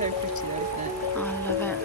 so pretty though, isn't it? I love it.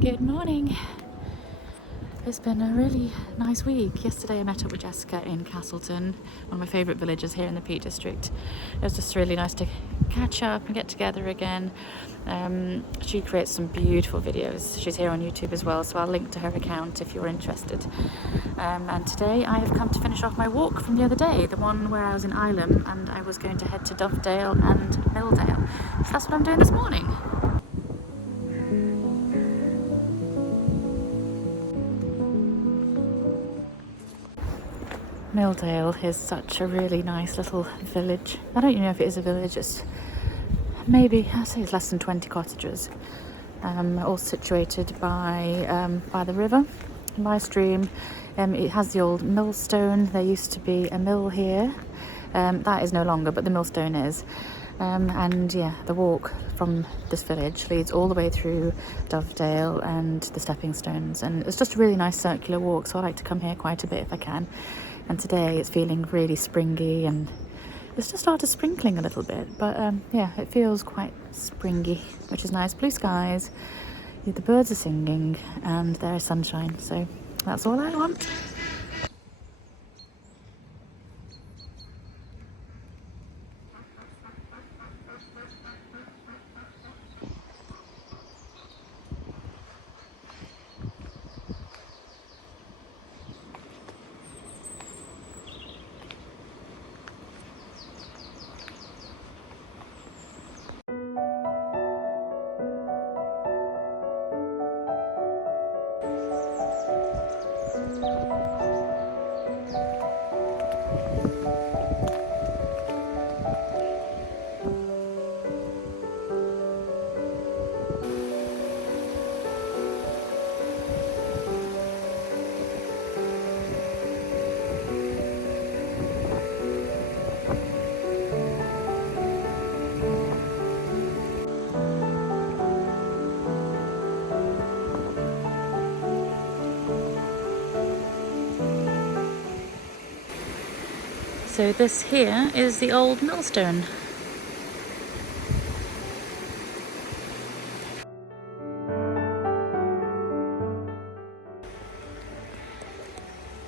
Good morning. It's been a really nice week. Yesterday I met up with Jessica in Castleton, one of my favourite villages here in the Peak District. It was just really nice to catch up and get together again. She creates some beautiful videos. She's here on YouTube as well, so I'll link to her account if you're interested. And today I have come to finish off my walk from the other day, the one where I was in Ilam and I was going to head to Dovedale and Milldale. So that's what I'm doing this morning. Milldale is such a really nice little village. I don't even know if it is a village, it's maybe, I'd say it's less than 20 cottages. All situated by the river, by a stream. It has the old millstone. There used to be a mill here. That is no longer, but the millstone is. And yeah, the walk from this village leads all the way through Dovedale and the stepping stones. And it's just a really nice circular walk, so I like to come here quite a bit if I can. And today it's feeling really springy and it's just started sprinkling a little bit, but yeah, it feels quite springy, which is nice. Blue skies, the birds are singing and there is sunshine, so that's all I want. So this here is the old millstone.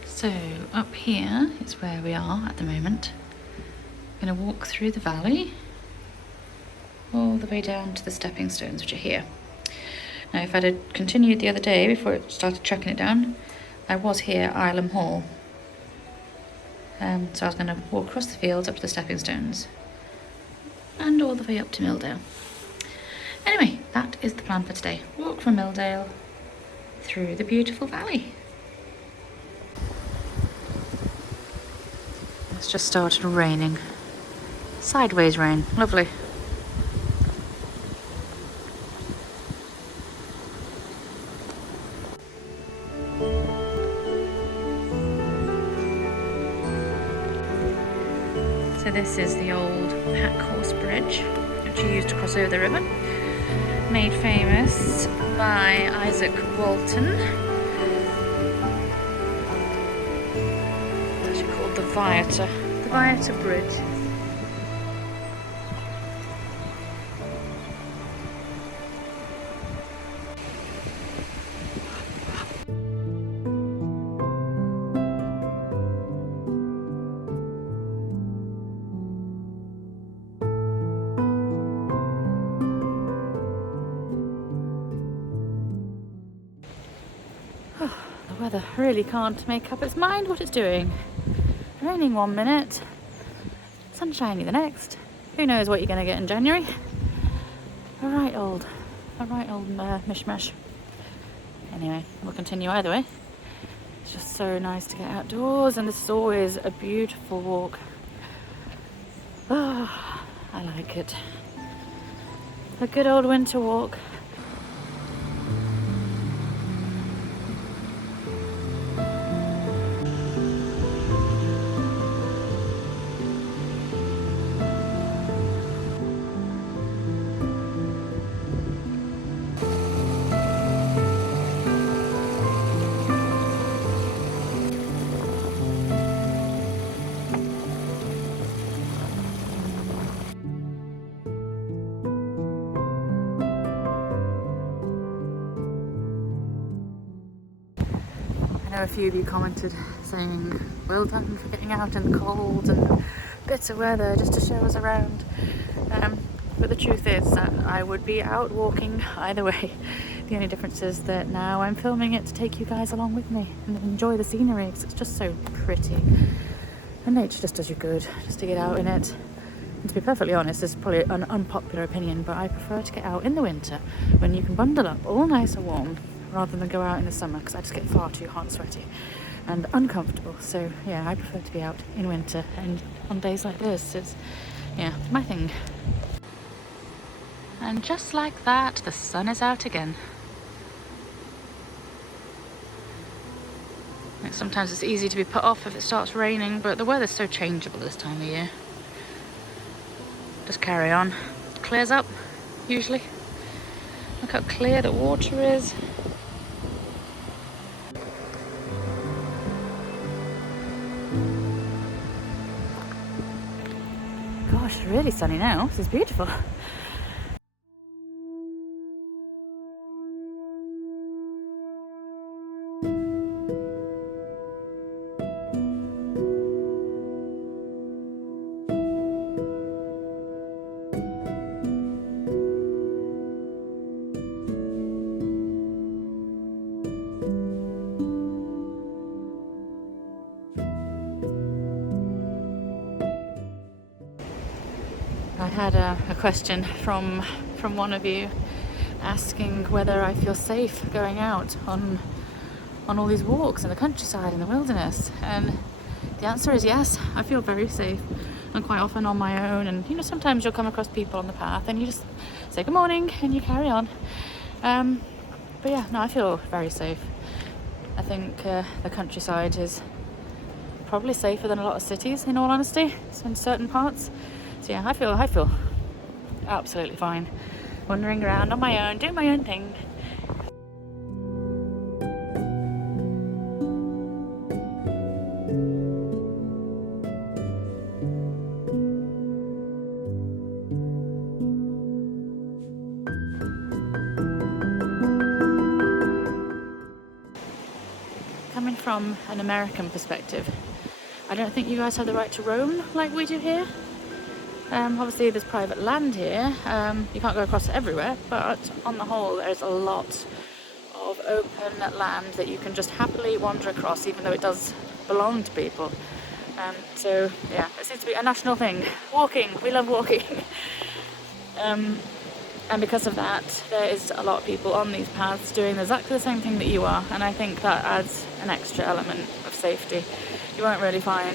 So up here is where we are at the moment. I'm going to walk through the valley all the way down to the stepping stones, which are here. Now if I'd have continued the other day before it started tracking it down, I was here at Ilam Hall. So I was going to walk across the fields up to the stepping stones and all the way up to Milldale. Anyway, that is the plan for today. Walk from Milldale through the beautiful valley. It's just started raining. Sideways rain, lovely. So this is the old pack horse bridge, which you used to cross over the river. Made famous by Isaac Walton. It's actually called the Viator Bridge. The weather really can't make up its mind what it's doing. Raining 1 minute, sunshiny the next. Who knows what you're going to get in January? A right old mishmash. Anyway, we'll continue either way. It's just so nice to get outdoors, and this is always a beautiful walk. Oh, I like it. A good old winter walk. A few of you commented saying well done for getting out in the cold and bitter weather just to show us around, but the truth is that I would be out walking either way. The only difference is that now I'm filming it to take you guys along with me and enjoy the scenery, because it's just so pretty and nature just does you good just to get out in it. And to be perfectly honest, this is probably an unpopular opinion, but I prefer to get out in the winter when you can bundle up all nice and warm, rather than go out in the summer, because I just get far too hot and sweaty and uncomfortable. So yeah, I prefer to be out in winter, and on days like this, it's my thing. And just like that, the sun is out again. Sometimes it's easy to be put off if it starts raining, but the weather's so changeable this time of year. Just carry on. It clears up, usually. Look how clear the water is. Gosh, really sunny now. This is beautiful. I had a question from one of you asking whether I feel safe going out on all these walks in the countryside, in the wilderness, and the answer is yes. I feel very safe, and quite often on my own, and sometimes you'll come across people on the path and you just say good morning and you carry on. But yeah, no, I feel very safe. I think the countryside is probably safer than a lot of cities, in all honesty, in certain parts. So yeah, I feel absolutely fine wandering around on my own, doing my own thing. Coming from an American perspective, I don't think you guys have the right to roam like we do here. Obviously there's private land here, you can't go across it everywhere, but on the whole there's a lot of open land that you can just happily wander across, even though it does belong to people. So yeah, it seems to be a national thing. Walking, we love walking. And because of that, there is a lot of people on these paths doing exactly the same thing that you are, and I think that adds an extra element of safety. You won't really find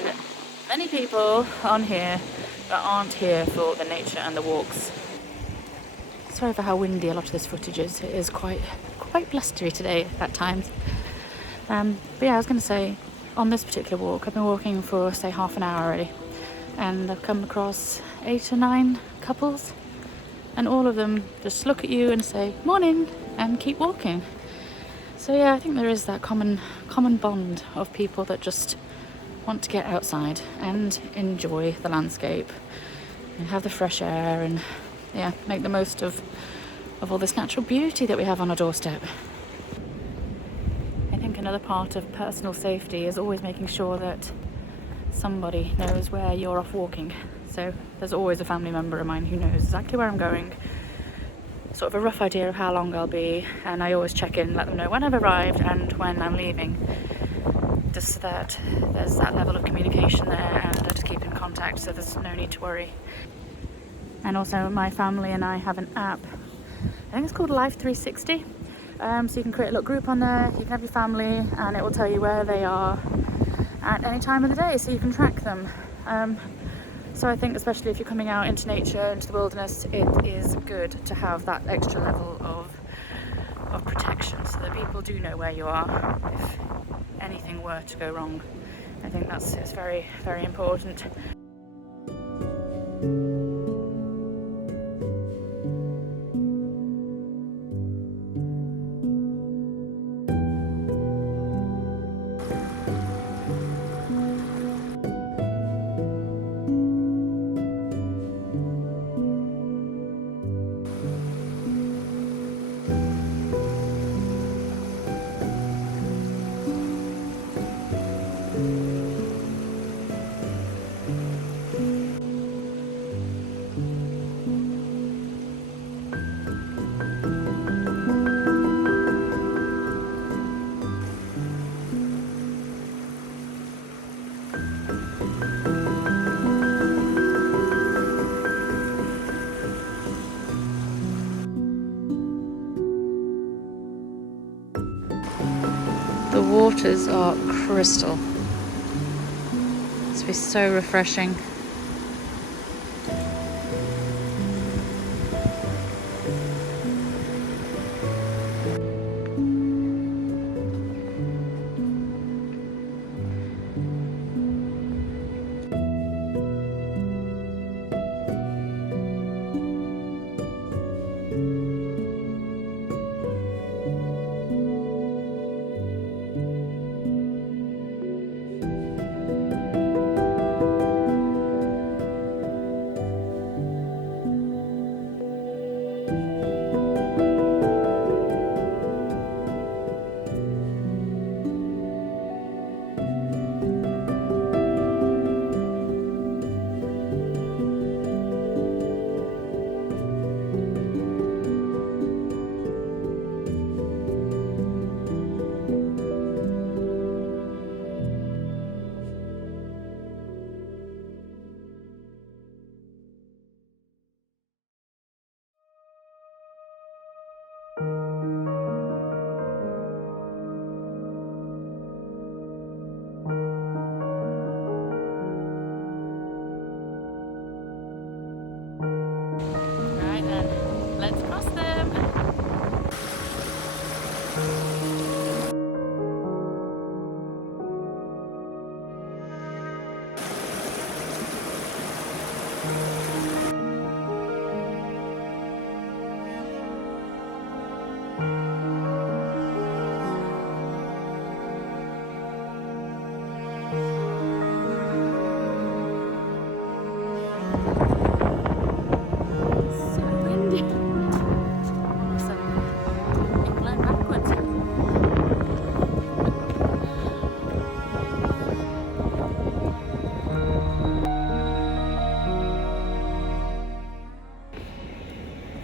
many people on here that aren't here for the nature and the walks. Sorry for how windy a lot of this footage is. It is quite blustery today at times. But yeah, I was going to say, on this particular walk, I've been walking for, say, half an hour already, and I've come across 8 or 9 couples, and all of them just look at you and say morning and keep walking. So yeah, I think there is that common bond of people that just want to get outside and enjoy the landscape and have the fresh air and yeah, make the most of all this natural beauty that we have on our doorstep. I think another part of personal safety is always making sure that somebody knows where you're off walking. So there's always a family member of mine who knows exactly where I'm going, sort of a rough idea of how long I'll be, and I always check in, let them know when I've arrived and when I'm leaving, just so that there's that level of communication there and I just keep in contact, so there's no need to worry. And also my family and I have an app, I think it's called Life 360, so you can create a little group on there, you can have your family and it will tell you where they are at any time of the day, so you can track them. So I think especially if you're coming out into nature, into the wilderness, it is good to have that extra level of protection so that people do know where you are if anything were to go wrong. I think it's very, very important. The waters are crystal. It's so refreshing.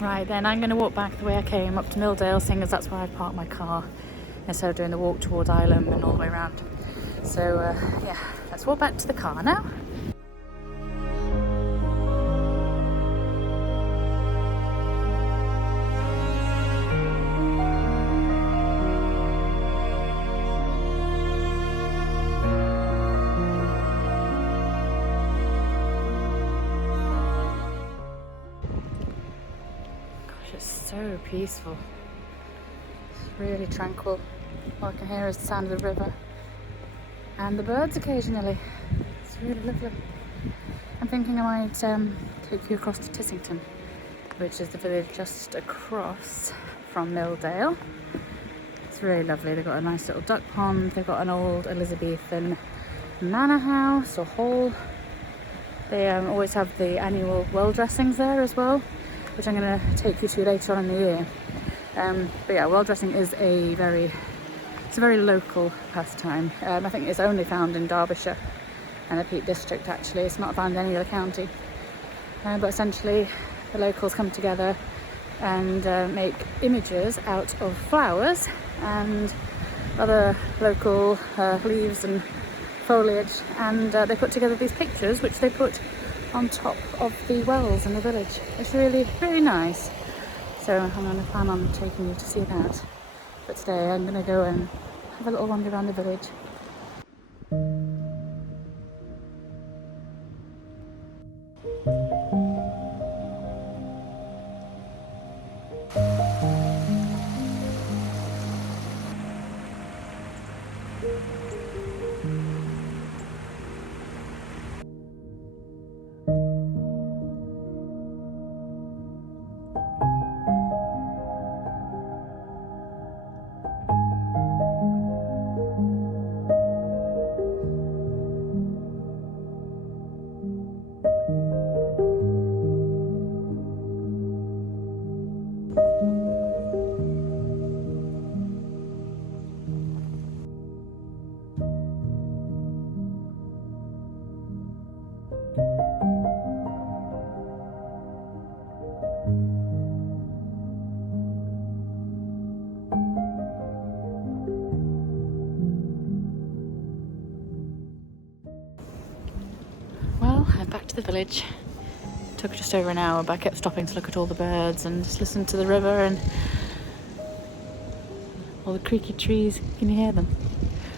Right then, I'm going to walk back the way I came up to Milldale, seeing as that's where I parked my car, instead of doing the walk towards Ilam and all the way around. So yeah, let's walk back to the car now. It's so peaceful. It's really tranquil. All I can hear is the sound of the river and the birds occasionally. It's really lovely. I'm thinking I might take you across to Tissington, which is the village just across from Milldale. It's really lovely. They've got a nice little duck pond. They've got an old Elizabethan manor house or hall. They always have the annual well dressings there as well, which I'm going to take you to later on in the year. But yeah, well dressing is a very local pastime. I think it's only found in Derbyshire and the Peak District actually. It's not found in any other county. But essentially the locals come together and make images out of flowers and other local leaves and foliage, and they put together these pictures which they put on top of the wells in the village. It's really, really nice. So I'm going to plan on taking you to see that. But today I'm going to go and have a little wander around the village. Well, I'm back to the village. Took just over an hour, but I kept stopping to look at all the birds and just listen to the river and all the creaky trees. Can you hear them?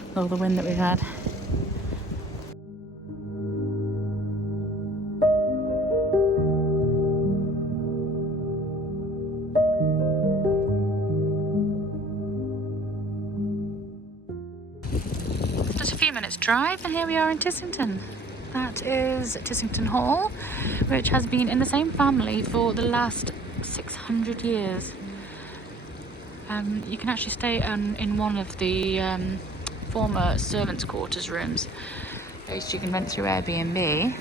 With all the wind that we've had. Just a few minutes drive and here we are in Tissington. That is Tissington Hall, which has been in the same family for the last 600 years. You can actually stay in one of the former servants' quarters rooms, which you can rent through Airbnb.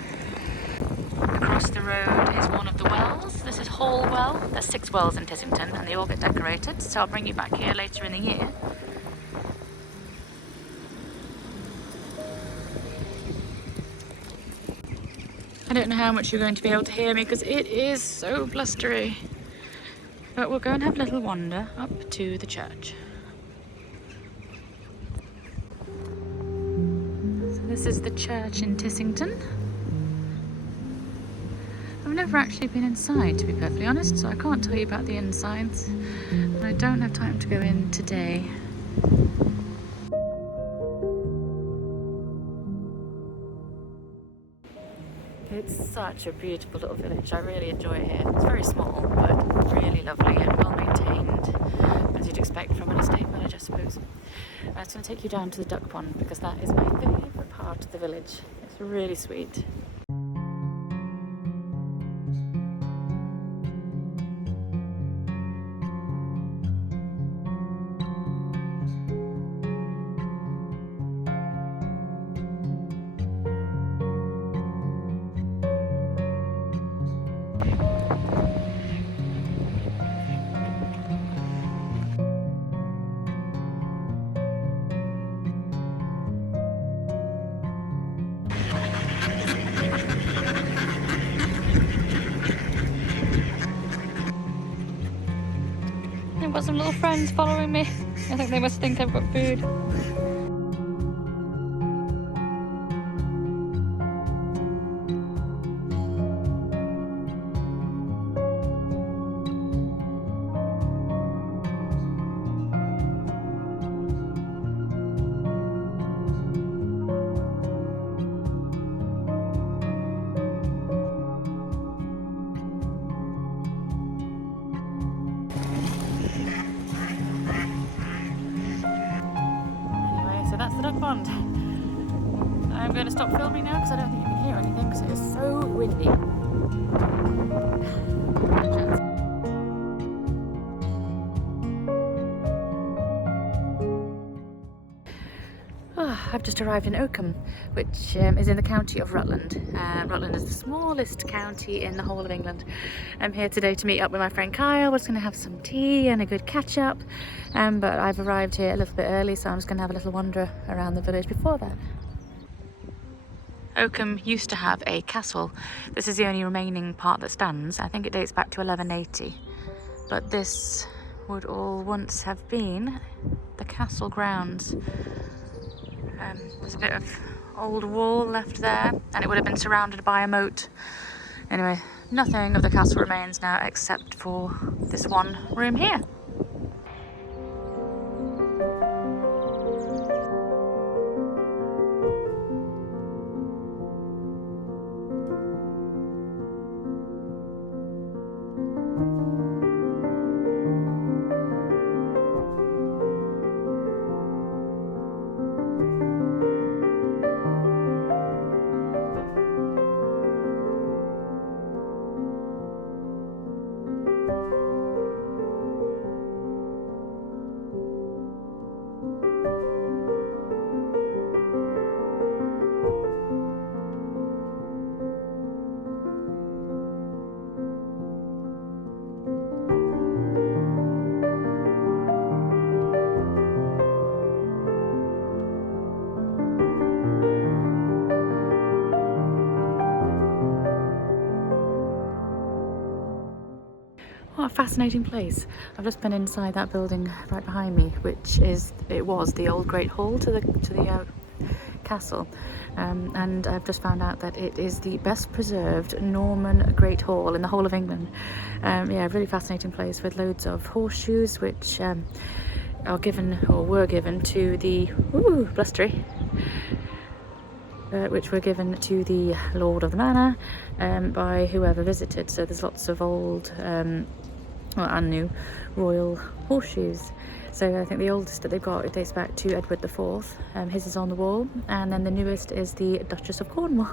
Across the road is one of the wells. This is Hall Well. There's 6 wells in Tissington and they all get decorated, so I'll bring you back here later in the year. I don't know how much you're going to be able to hear me because it is so blustery. But we'll go and have a little wander up to the church. So this is the church in Tissington. I've never actually been inside, to be perfectly honest, so I can't tell you about the insides. And I don't have time to go in today. It's such a beautiful little village. I really enjoy it here. It's very small, but really lovely and well maintained, as you'd expect from an estate village, I suppose. I'm just going to take you down to the duck pond because that is my favourite part of the village. It's really sweet. I've got some little friends following me. I think they must think I've got food. pond. I'm going to stop filming now because I don't think you can hear anything because it is so windy. I've just arrived in Oakham, which is in the county of Rutland. Rutland is the smallest county in the whole of England. I'm here today to meet up with my friend Kyle. We're just going to have some tea and a good catch up. But I've arrived here a little bit early, so I'm just going to have a little wander around the village before that. Oakham used to have a castle. This is the only remaining part that stands. I think it dates back to 1180. But this would all once have been the castle grounds. There's a bit of old wall left there, and it would have been surrounded by a moat. Anyway, nothing of the castle remains now except for this one room here. What a fascinating place. I've just been inside that building right behind me, which was the old Great Hall to the castle, and I've just found out that it is the best preserved Norman Great Hall in the whole of England. Yeah, really fascinating place with loads of horseshoes which are given or were given to the blustery. Which were given to the Lord of the Manor by whoever visited. So there's lots of old and new royal horseshoes. So I think the oldest that they've got, it dates back to Edward IV. His is on the wall, and then the newest is the Duchess of Cornwall.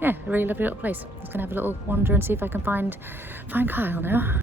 Yeah, a really lovely little place. I'm just gonna have a little wander and see if I can find Kyle now.